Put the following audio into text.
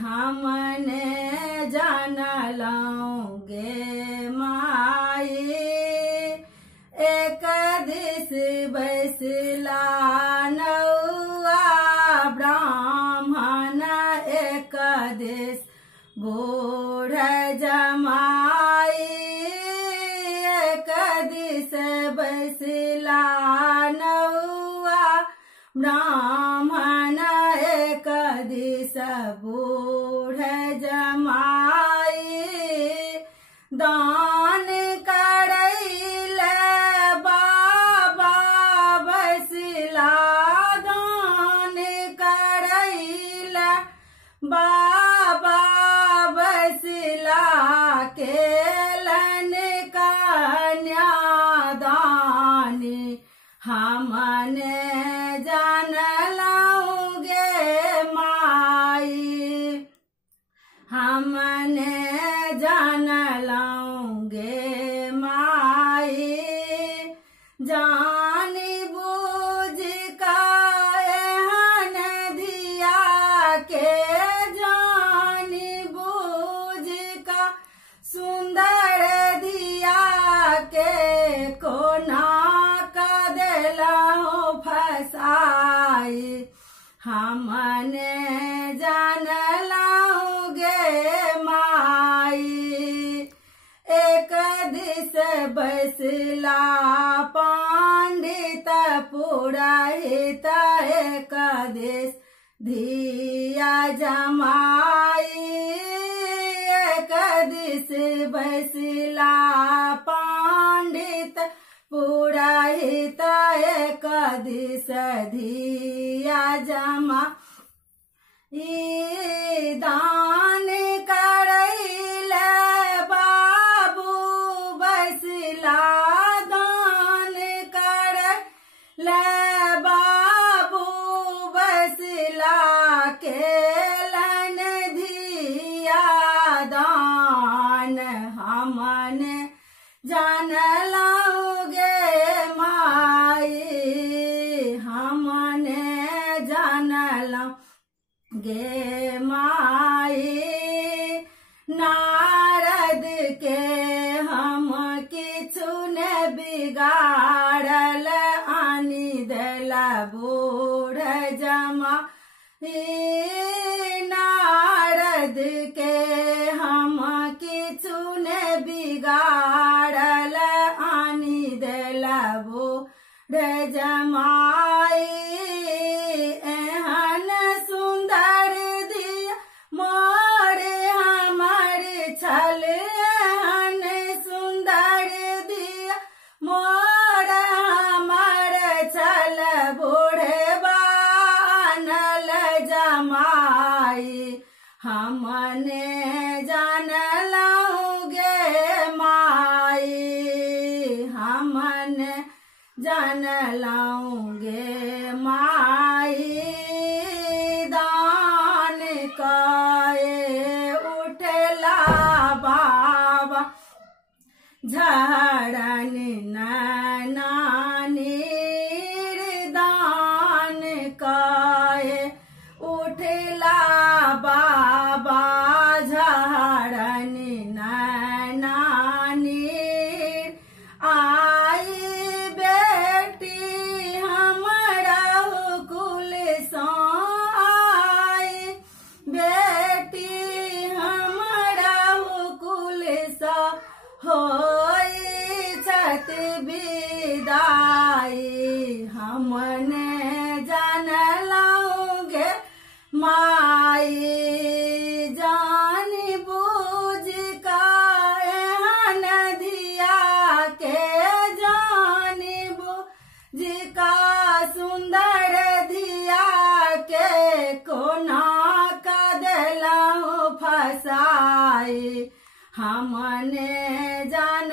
हमने जानलौगे माई एक दिस बैसला नौआ ब्राह्मण एक दिस बूढ़ जमाई एक दिस बैसला नौआ ब्राह्मण एक दिस बूढ़ जमाई दान करैल बाबा बैसला दान करैल बाबा बैसला केलन कन्यादान हमने जानलौगे माई हमने जानलौगे माई जानी बूझ का एहन धिया के जानी बूझ का सुंदर धिया के कोना फसाई हमने जानलौगे माई एक दिस बैसला पंडित पुरोहित एक दिस धिया जमाई एक दिस बैसला पंडित पुरोहित एक दिस धिया जमाई दान करैल बाबू बैसला दान करैल बाबू बैसला केलन धिया दान हमने जानलौगे माई हमने जानलौगे माई नारद के हम किछु ने बिगाड़ल आनी देला बूढ़ जमाई नारद के हम किछु ने बिगाड़ल आनी देला बूढ़ जमाई एहन सुंदर दिया मोर हमर छल एहन सुंदर दिया मोर हमर छल बूढ़े बनल जमाई हमने जानलौगे माई हमने जानलौगे माई दान काए उठला बाबा झड़न नानीर दान काए उठला बाबा झड़न नानीर आई बेटी हमरा कुल सा आई बेटी हमरा कुल सा होई छत विदाई हमने जानलौगे माई जान बूझ का एहन धिया के जान बूझ का सुंदर धिया के कोना कदलौ फसाई हमने जान